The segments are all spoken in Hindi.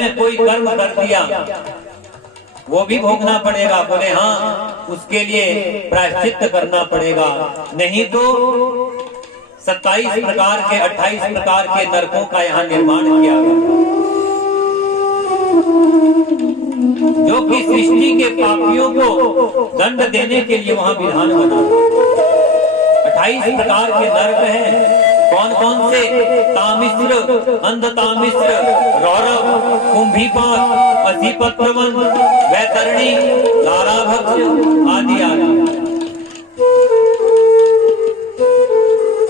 में कोई कर्म कर दिया वो भी भोगना पड़ेगा। बोले हाँ, उसके लिए प्रायश्चित करना पड़ेगा, नहीं तो 27 प्रकार के 28 प्रकार के नरकों का यहाँ निर्माण किया गया, जो कि सृष्टि के पापियों को दंड देने के लिए वहां विधान बना। 28 प्रकार के नरक हैं। कौन कौन से? तामिश्र, अंधतामिश्र, रौरव, कुंभीपाक, असीपत्रवन, वैतरणी, लालाभक्ष आदि आदि।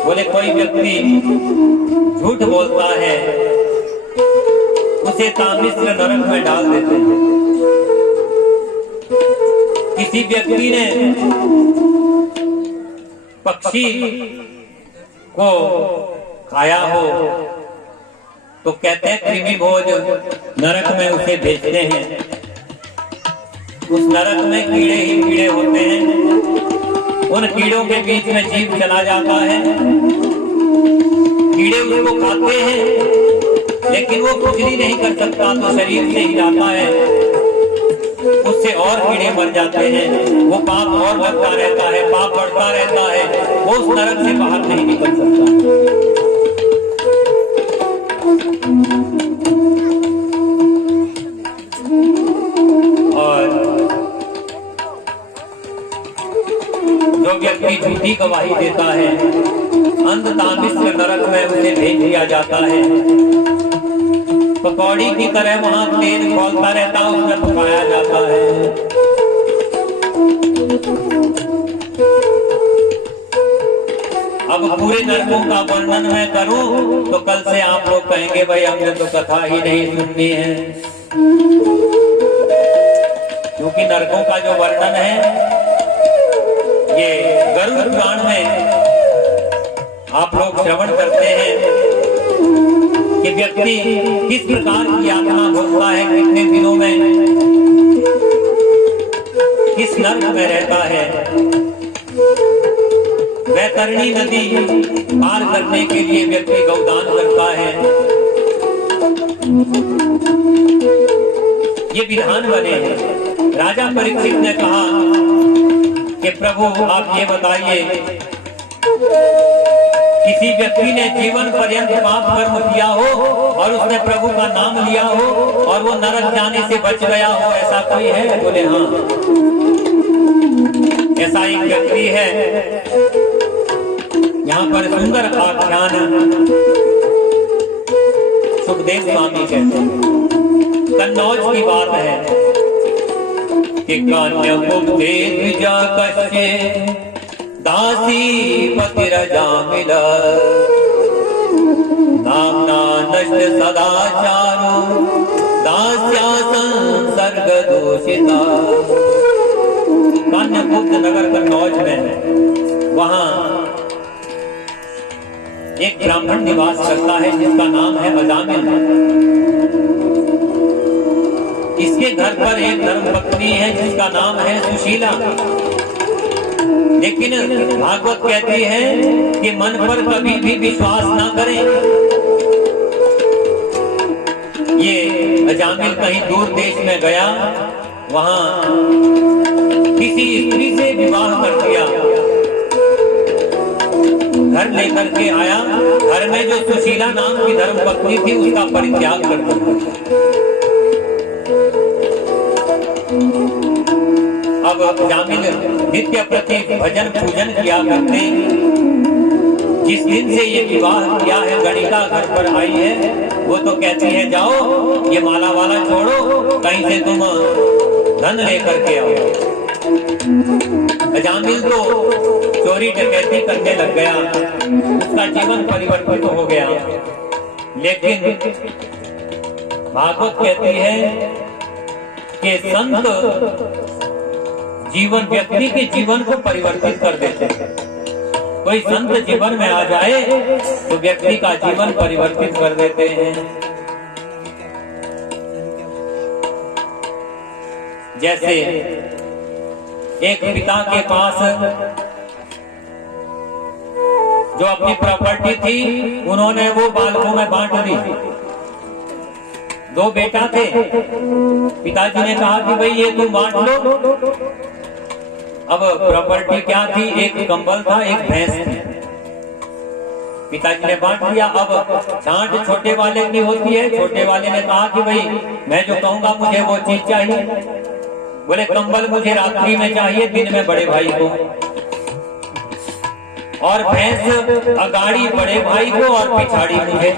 बोले कोई व्यक्ति झूठ बोलता है, उसे तामिश्र नरक में डाल देते हैं। किसी व्यक्ति ने पक्षी को खाया हो तो कहते हैं कृमि भोज, नरक में उसे भेजते हैं। उस नरक में कीड़े ही कीड़े होते हैं, उन कीड़ों के बीच में जीव चला जाता है, कीड़े उसको खाते हैं, लेकिन वो कुछ भी नहीं कर सकता, तो शरीर से ही जाता है, उससे और कीड़े मर जाते हैं, वो पाप और लगता रहता है, पाप बढ़ता रहता है, वो उस नरक से बाहर नहीं निकल सकता। और जो व्यक्ति झूठी गवाही देता है, अंधतामिश्र नरक में उसे भेज दिया जाता है। पकौड़ी की तरह वहां तेल खौलता रहता है, उसमें पकाया जाता है। अब पूरे नरकों का वर्णन मैं करूं तो कल से आप लोग कहेंगे भाई हमने तो कथा ही नहीं सुननी है, क्योंकि नरकों का जो वर्णन है ये गरुड़ पुराण में आप लोग श्रवण करते हैं कि व्यक्ति किस प्रकार की यातना भोगता है, कितने दिनों में किस नर्क में रहता है। वैतरणी नदी पार करने के लिए व्यक्ति गौदान करता है। ये विधान बने हैं। राजा परीक्षित ने कहा कि प्रभु आप ये बताइए, किसी व्यक्ति ने जीवन पर्यंत पाप कर्म किया हो और उसने प्रभु का नाम लिया हो और वो नरक जाने से बच गया हो, ऐसा कोई है? बोले हाँ, ऐसा एक व्यक्ति है। यहाँ पर सुंदर आख्यान सुखदेव स्वामी कहते हैं, कन्नौज की बात है कि कान्य मुक्ते द्विजा कश्ये दासी पतिरजामिल नामना नष्ट सदाचारो दास्या संसर्ग दूषिता। कान्यकुब्ज नगर कन्नौज में वहां एक ब्राह्मण निवास करता है जिसका नाम है अजामिल। इसके घर पर एक धर्मपत्नी है जिसका नाम है सुशीला। लेकिन भागवत कहती है कि मन पर कभी भी विश्वास ना करें। ये अजामिल कहीं दूर देश में गया, वहां किसी स्त्री से विवाह कर दिया, घर लेकर के आया। घर में जो सुशीला नाम की धर्मपत्नी थी उसका परित्याग कर दिया। अब अजामिल नित्य प्रति भजन पूजन किया करते। जिस दिन से ये विवाह किया है, गणिका घर पर आई है, वो तो कहती है जाओ ये माला वाला छोड़ो, कहीं से तुम धन लेकर के आओ। अजामिल तो चोरी डकैती करने लग गया, उसका जीवन परिवर्तित हो गया। लेकिन भागवत कहती है कि संत जीवन व्यक्ति के जीवन को परिवर्तित कर देते हैं। कोई संत जीवन में आ जाए तो व्यक्ति का जीवन परिवर्तित कर देते हैं। जैसे एक पिता के पास जो अपनी प्रॉपर्टी थी उन्होंने वो बालकों में बांट दी। दो बेटा थे। पिताजी ने कहा कि भाई ये तुम बांट लो। अब प्रॉपर्टी क्या थी, एक कंबल था, एक भैंस थी। पिताजी ने बांट दिया। अब डांट छोटे वाले की होती है। छोटे वाले ने कहा कि भाई मैं जो कहूंगा मुझे वो चीज चाहिए। बोले कंबल मुझे रात्रि में चाहिए, दिन में बड़े भाई को, और भैंस अगाड़ी बड़े भाई को और पिछाड़ी मुझे।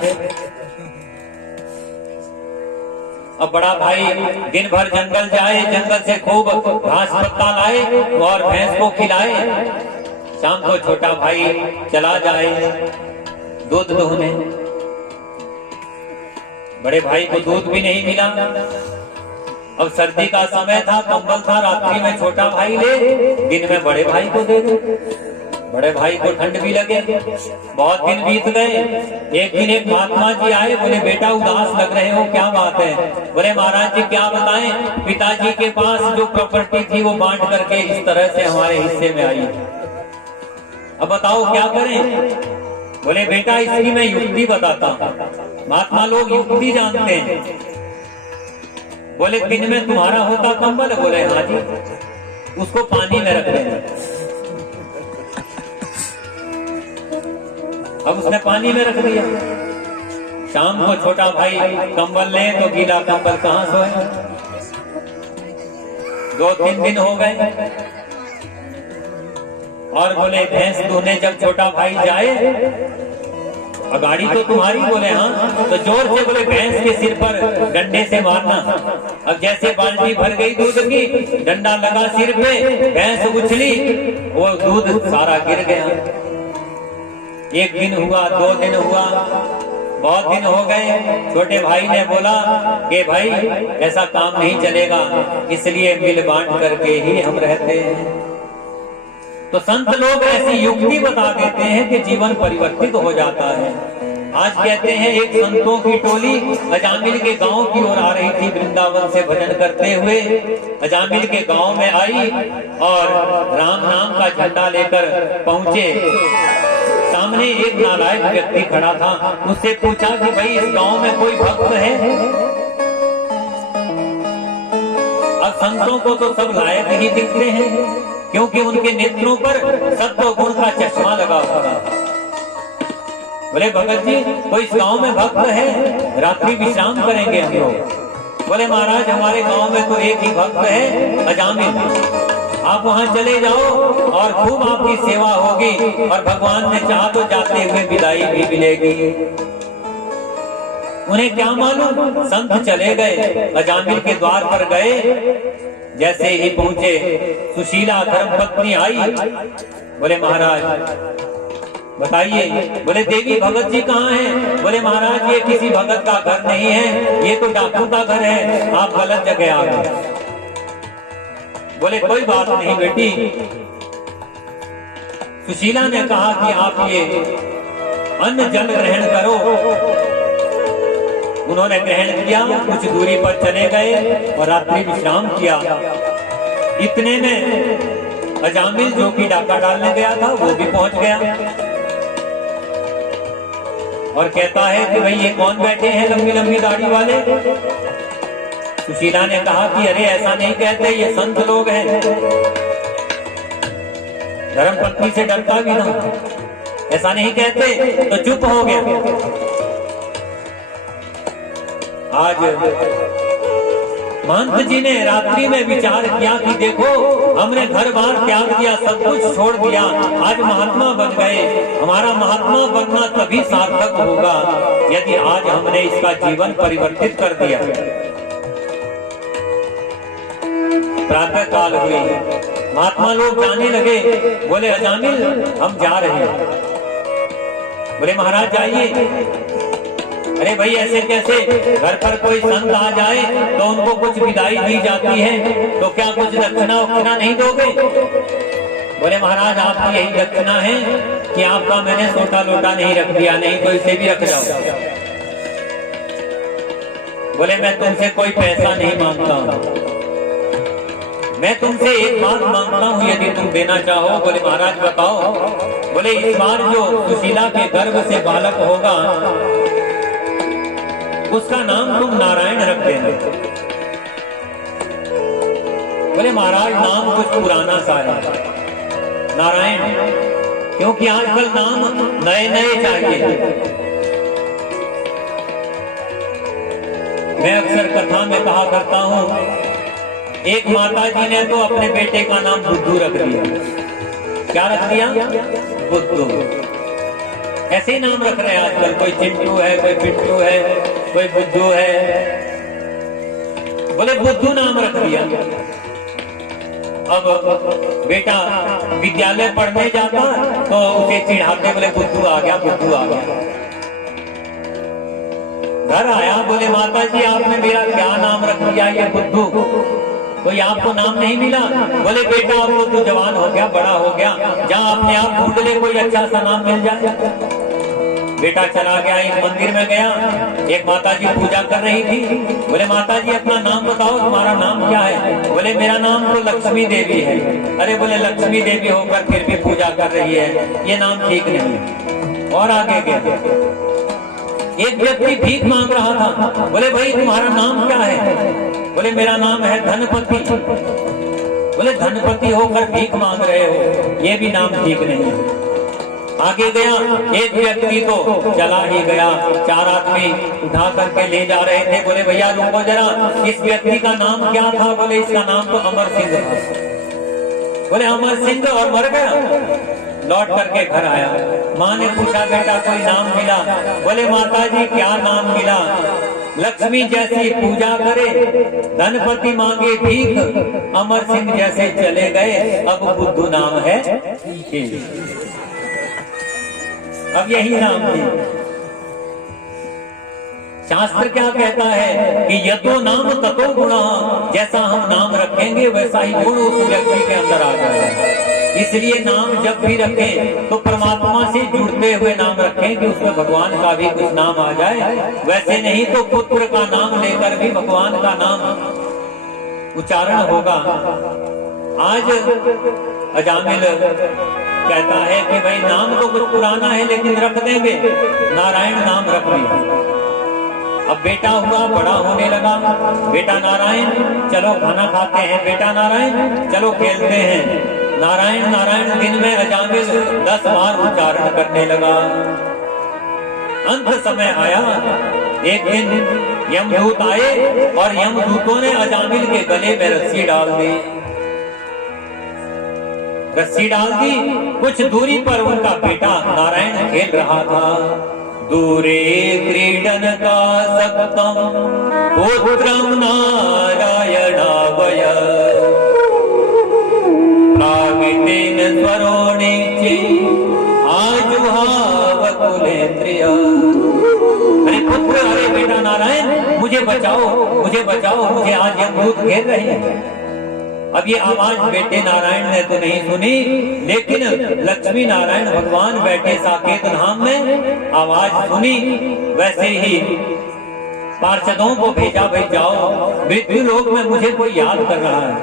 अब बड़ा भाई दिन भर जंगल जाए, जंगल से खूब घास पत्ता लाए और भैंस को खिलाए। शाम को छोटा भाई चला जाए दूध दुहने। बड़े भाई को दूध भी नहीं मिला। अब सर्दी का समय था, कंबल था, रात्रि में छोटा भाई ले, दिन में बड़े भाई को दे दो। बड़े भाई को ठंड भी लगे। बहुत दिन बीत गए। एक दिन एक महात्मा जी आए। बोले बेटा उदास लग रहे हो, क्या बात है? बोले महाराज जी क्या बताएं, पिताजी के पास जो प्रॉपर्टी थी वो बांट करके इस तरह से हमारे हिस्से में आई। अब बताओ क्या करें? बोले बेटा इसकी मैं युक्ति बताता हूँ। महात्मा लोग युक्ति जानते हैं। बोले दिन में तुम्हारा होता कंबल? बोले हाँ जी। उसको पानी में रख देना। अब उसने पानी में रख दिया। शाम को छोटा भाई कंबल ले तो गीला कंबल कहां सोए। 2-3 दिन हो गए और बोले भैंस दूने जब छोटा भाई जाए, गाड़ी तो तुम्हारी? बोले हाँ। तो जोर से बोले भैंस के सिर पर डंडे से मारना। अब जैसे बाल्टी भर गई दूध की, डंडा लगा सिर पे, भैंस उछली, वो दूध सारा गिर गया। 1 दिन हुआ, 2 दिन हुआ, बहुत दिन हो गए। छोटे भाई ने बोला कि भाई ऐसा काम नहीं चलेगा, इसलिए मिल बांट करके ही हम रहते हैं। तो संत लोग ऐसी युक्ति बता देते हैं कि जीवन परिवर्तित हो जाता है। आज कहते हैं एक संतों की टोली अजामिल के गांव की ओर आ रही थी। वृंदावन से भजन करते हुए अजामिल के गांव में आई और राम नाम का झंडा लेकर पहुंचे। सामने एक नालायक व्यक्ति खड़ा था। उससे पूछा कि भाई इस गांव में कोई भक्त है? अब संतों को तो सब लायक ही दिखते हैं, क्योंकि उनके नेत्रों पर सत्व गुण का चश्मा लगा हुआ है। बोले भगत जी कोई इस गांव में भक्त है? रात्रि विश्राम करेंगे हम लोग। बोले महाराज हमारे गांव में तो एक ही भक्त है, अजामिल। आप वहां चले जाओ और खूब आपकी सेवा होगी और भगवान ने चाहा तो जाते हुए विदाई भी मिलेगी। उन्हें क्या मालूम, संत चले गए, अजामिल के द्वार पर गए। जैसे ही पहुंचे सुशीला धर्मपत्नी आई। बोले महाराज बताइए। बोले देवी भगत जी कहाँ हैं? बोले महाराज ये किसी भगत का घर नहीं है, ये तो डाकू का घर है, आप गलत जगह आ गए। बोले कोई बात नहीं बेटी। सुशीला ने कहा कि आप ये अन्न जल ग्रहण करो। उन्होंने ग्रहण किया, कुछ दूरी पर चले गए और रात्रि विश्राम किया। इतने में अजामिल जो कि डाका डालने गया था वो भी पहुंच गया और कहता है कि भाई ये कौन बैठे हैं लंबी लंबी दाढ़ी वाले? सुशीला ने कहा कि अरे ऐसा नहीं कहते, ये संत लोग हैं। धर्मपत्नी से डरता भी ना, ऐसा नहीं कहते, तो चुप हो गया। आज महंत जी ने रात्रि में विचार किया कि देखो हमने घर बार त्याग दिया, सब कुछ छोड़ दिया, आज महात्मा बन गए। हमारा महात्मा बनना तभी सार्थक होगा यदि आज हमने इसका जीवन परिवर्तित कर दिया। प्रातः काल हुई, महात्मा लोग जाने लगे। बोले अजामिल हम जा रहे हैं। बोले महाराज जाइए। अरे भाई ऐसे कैसे? घर पर कोई संत आ जाए तो उनको कुछ विदाई दी जाती है, तो क्या कुछ दक्षिणा वक्षिणा नहीं दोगे? बोले महाराज आपकी यही दक्षिणा है कि आपका मैंने सोटा लोटा नहीं रख दिया, नहीं तो इसे भी रख जाओ। बोले मैं तुमसे कोई पैसा नहीं मांगता हूँ, मैं तुमसे एक बात मांगता हूँ यदि तुम देना चाहो। बोले महाराज बताओ। बोले इस बार जो सुशीला के गर्भ से बालक होगा उसका नाम तुम नारायण रख देना। बोले महाराज नाम कुछ पुराना सा है नारायण, क्योंकि आजकल नाम नए नए चाहिए। मैं अक्सर कथा में कहा करता हूं, एक माता जी ने तो अपने बेटे का नाम बुद्धू रख दिया। क्या रख दिया? बुद्धू। ऐसे ही नाम रख रहे हैं आजकल, कोई चिंटू है, कोई पिट्टू है, कोई बुद्धू है। बोले बुद्धू नाम रख दिया। अब बेटा विद्यालय पढ़ने जाता तो उसे चिढ़ाते, बोले बुद्धू आ गया, बुद्धू आ गया। घर आया, बोले माता जी आपने मेरा क्या नाम रख दिया ये बुद्धू, कोई आपको नाम नहीं मिला? बोले बेटा अब तो तू जवान हो गया, बड़ा हो गया, जहाँ अपने आप ढूंढ ले कोई अच्छा सा नाम मिल जाए। बेटा चला गया, एक मंदिर में गया, एक माता जी पूजा कर रही थी। बोले माता जी अपना नाम बताओ, तुम्हारा नाम क्या है? बोले मेरा नाम तो लक्ष्मी देवी है। अरे बोले लक्ष्मी देवी होकर फिर भी पूजा कर रही है, ये नाम ठीक नहीं। और आगे गया, एक व्यक्ति भीख मांग रहा था। बोले भाई तुम्हारा नाम क्या है? बोले मेरा नाम है धनपति। बोले धनपति होकर भीख मांग रहे हो, ये भी नाम ठीक नहीं। आगे गया, एक व्यक्ति तो चला ही गया, चार आदमी उठा करके ले जा रहे थे। बोले भैया रुको जरा, इस व्यक्ति का नाम क्या था? बोले इसका नाम तो अमर सिंह था। बोले अमर सिंह और मर गया। लौट करके घर आया, माँ ने पूछा बेटा कोई नाम मिला? बोले माता जी क्या नाम मिला, लक्ष्मी जैसी पूजा करे, धनपति मांगे भीख, अमर सिंह जैसे चले गए, अब बुद्धू नाम है। अब यही नाम है। शास्त्र क्या कहता है कि यतो नाम ततो गुण, जैसा हम नाम रखेंगे वैसा ही गुण उस व्यक्ति के अंदर आ जाएगा। इसलिए नाम जब भी रखें तो परमात्मा से जुड़ते हुए नाम रखें कि उसमें भगवान का भी कुछ नाम आ जाए। वैसे नहीं तो पुत्र का नाम लेकर भी भगवान का नाम उच्चारण होगा। आज अजामिल कहता है कि भाई नाम तो कुछ पुराना है लेकिन रख देंगे, नारायण नाम रख दिया। अब बेटा हुआ, बड़ा होने लगा, बेटा नारायण, चलो खाना खाते हैं, बेटा नारायण, चलो खेलते हैं, नारायण नारायण दिन में अजामिल 10 बार उच्चारण करने लगा। अंत समय आया, एक दिन यमदूत आए और यमदूतों ने अजामिल के गले में रस्सी डाल दी। रस्सी डाल दी, कुछ दूरी पर उनका बेटा नारायण खेल रहा था। दूरे क्रीडन का सक्तम पुत्रम नारायणावय, प्रावितेन स्वरोणिचे आजुहाव कुलेन्द्रिय। अरे पुत्र, अरे बेटा नारायण मुझे बचाओ, मुझे बचाओ, मुझे आज यमदूत घेर रहे हैं। अब ये आवाज बेटे नारायण ने तो नहीं सुनी, लेकिन लक्ष्मी नारायण भगवान बैठे साकेत धाम में आवाज सुनी। वैसे ही पार्षदों को भेजा, भाई जाओ मृत्यु लोक में मुझे कोई याद कर रहा है।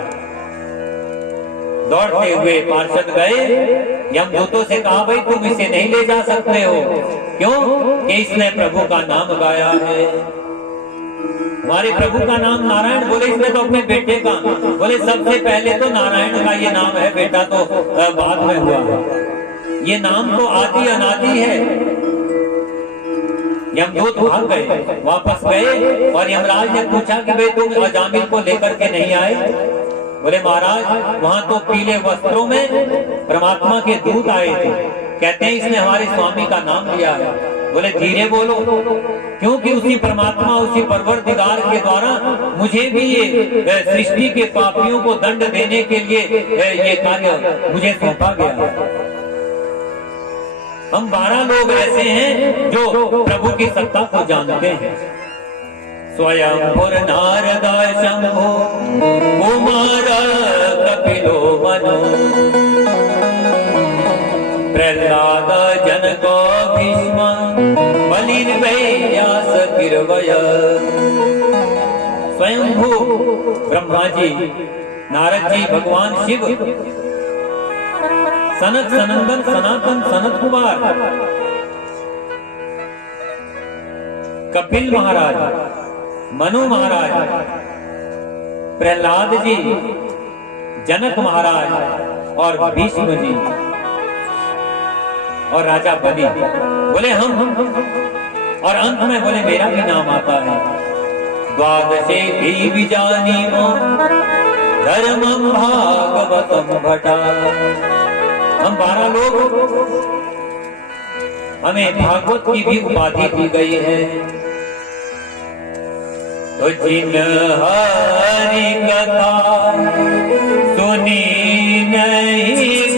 दौड़ते हुए पार्षद गए, यमदूतों से कहा भाई तुम इसे नहीं ले जा सकते हो, क्यों? कि इसने प्रभु का नाम गाया है। हमारे प्रभु का नाम नारायण। बोले इसने तो अपने बेटे का। बोले सबसे पहले तो नारायण का ये नाम है, बेटा तो बाद में हुआ। ये नाम तो आदि अनादि है। यमदूत भाग गए, वापस गए और यमराज ने पूछा कि भाई तुम अजामिल को लेकर के नहीं आए? बोले महाराज वहां तो पीले वस्त्रों में परमात्मा के दूत आए थे, कहते हैं इसने हमारे स्वामी का नाम लिया है। बोले धीरे बोलो, क्योंकि उसी परमात्मा, उसी परवरदिगार के द्वारा मुझे भी ये सृष्टि के पापियों को दंड देने के लिए ये कार्य मुझे सौंपा गया। हम 12 लोग ऐसे हैं जो प्रभु की सत्ता को जानते हैं। स्वयं नारद शंभो कुमार कपिलो मनु, प्रहलाद जनको भीष्म बलिर्व्यास गिरवय। स्वयंभू ब्रह्मा जी, नारद जी, भगवान शिव, सनत सनंदन सनातन सनत कुमार, कपिल महाराज, मनु महाराज, प्रहलाद जी, जनक महाराज और भीष्म जी और राजा बलि बोले हम और अंत में बोले मेरा भी नाम आता है। द्वादशे भी विजानीमो धर्मं भागवतम भटा। हम 12 लोग, हमें भागवत की भी उपाधि दी गई है। तो जिन हरि कथा सुनी नहीं